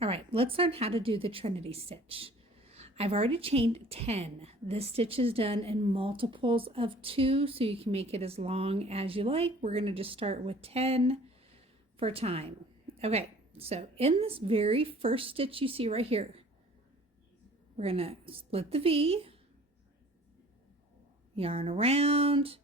All right, let's learn how to do the Trinity stitch. I've already chained 10. This stitch is done in multiples of 2, so you can make it as long as you like. We're going to just start with 10 for time. Okay, so in this very first stitch you see right here, we're going to split the V, yarn around,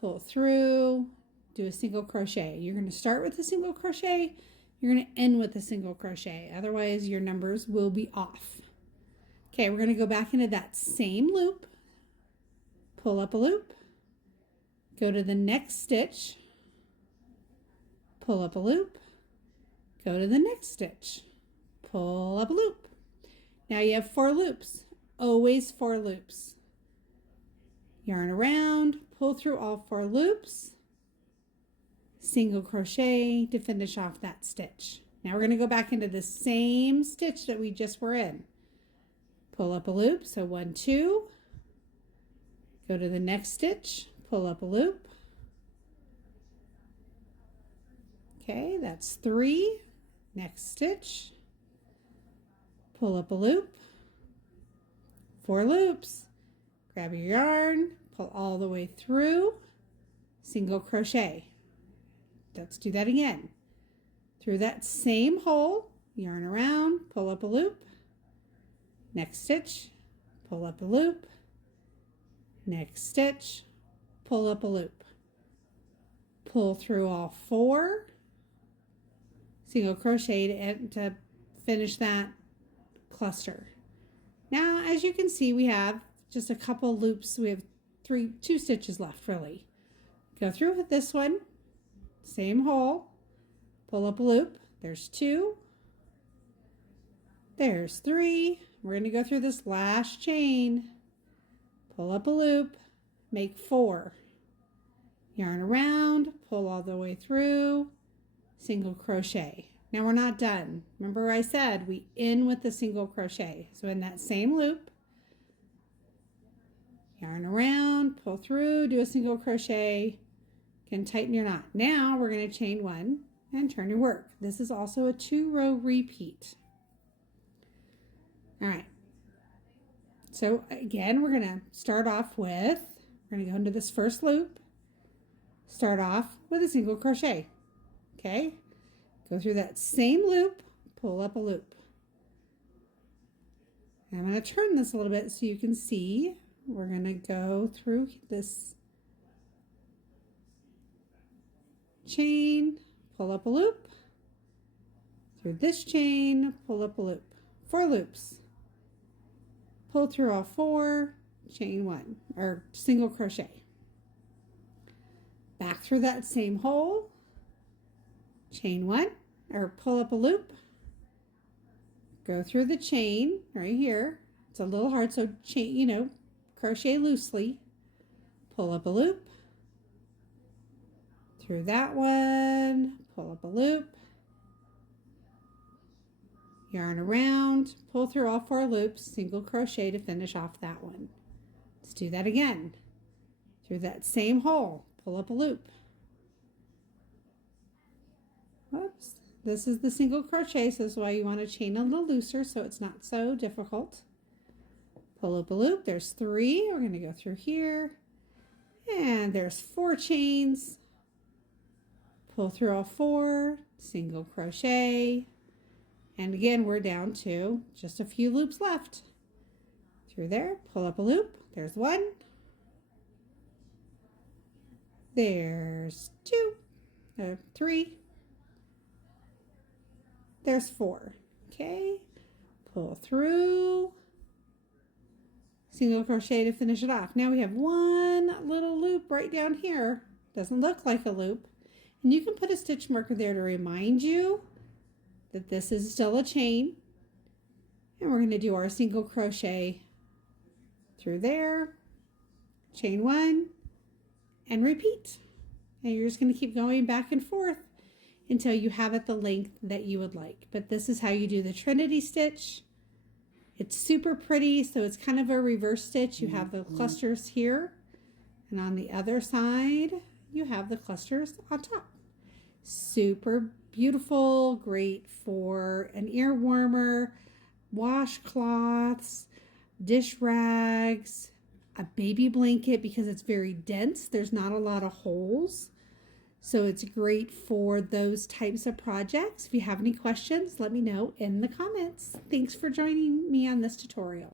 pull through, do a single crochet. You're going to start with a single crochet, you're going to end with a single crochet, otherwise your numbers will be off. Okay, we're going to go back into that same loop, pull up a loop, go to the next stitch, pull up a loop, go to the next stitch, pull up a loop. Now you have 4 loops, always 4 loops. Yarn around, pull through all 4 loops, single crochet to finish off that stitch. Now we're going to go back into the same stitch that we just were in. Pull up a loop, so 1, 2, go to the next stitch, pull up a loop. Okay, that's 3, next stitch, pull up a loop, 4 loops, grab your yarn, pull all the way through, single crochet. Let's do that again. Through that same hole, yarn around, pull up a loop, next stitch, pull up a loop, next stitch, pull up a loop, pull through all 4, single crochet to finish that cluster. Now, as you can see, we have just a couple loops. We have 2 stitches left, really. Go through with this one, same hole, pull up a loop. There's 2, there's 3. We're going to go through this last chain, pull up a loop, make 4, yarn around, pull all the way through, single crochet. Now we're not done. Remember I said we end with the single crochet. So in that same loop, yarn around, pull through, do a single crochet, can tighten your knot. Now we're going to chain 1 and turn your work. This is also a 2-row repeat. All right, so again, we're going to start off with, we're going to go into this first loop, start off with a single crochet, okay? Go through that same loop, pull up a loop. And I'm going to turn this a little bit so you can see. We're going to go through this chain, pull up a loop, through this chain, pull up a loop. 4 loops. Pull through all 4, chain 1, or single crochet. Back through that same hole, chain 1, or pull up a loop. Go through the chain right here. It's a little hard, so chain, crochet loosely. Pull up a loop. Through that one, pull up a loop. Yarn around, pull through all 4 loops, single crochet to finish off that one. Let's do that again. Through that same hole, pull up a loop. Whoops, this is the single crochet, so this is why you want to chain a little looser so it's not so difficult. Pull up a loop, there's 3, we're going to go through here, and there's 4 chains. Pull through all 4, single crochet. And again, we're down to just a few loops left. Through there, pull up a loop. There's 1. There's 2. 3. There's 4. Okay. Pull through. Single crochet to finish it off. Now we have 1 little loop right down here. Doesn't look like a loop. And you can put a stitch marker there to remind you that this is still a chain, and we're going to do our single crochet through there, chain 1, and repeat. And you're just going to keep going back and forth until you have it the length that you would like. But this is how you do the Trinity stitch. It's super pretty, so it's kind of a reverse stitch. You have the clusters here, and on the other side you have the clusters on top. Super beautiful, great for an ear warmer, washcloths, dish rags, a baby blanket because it's very dense. There's not a lot of holes. So it's great for those types of projects. If you have any questions, let me know in the comments. Thanks for joining me on this tutorial.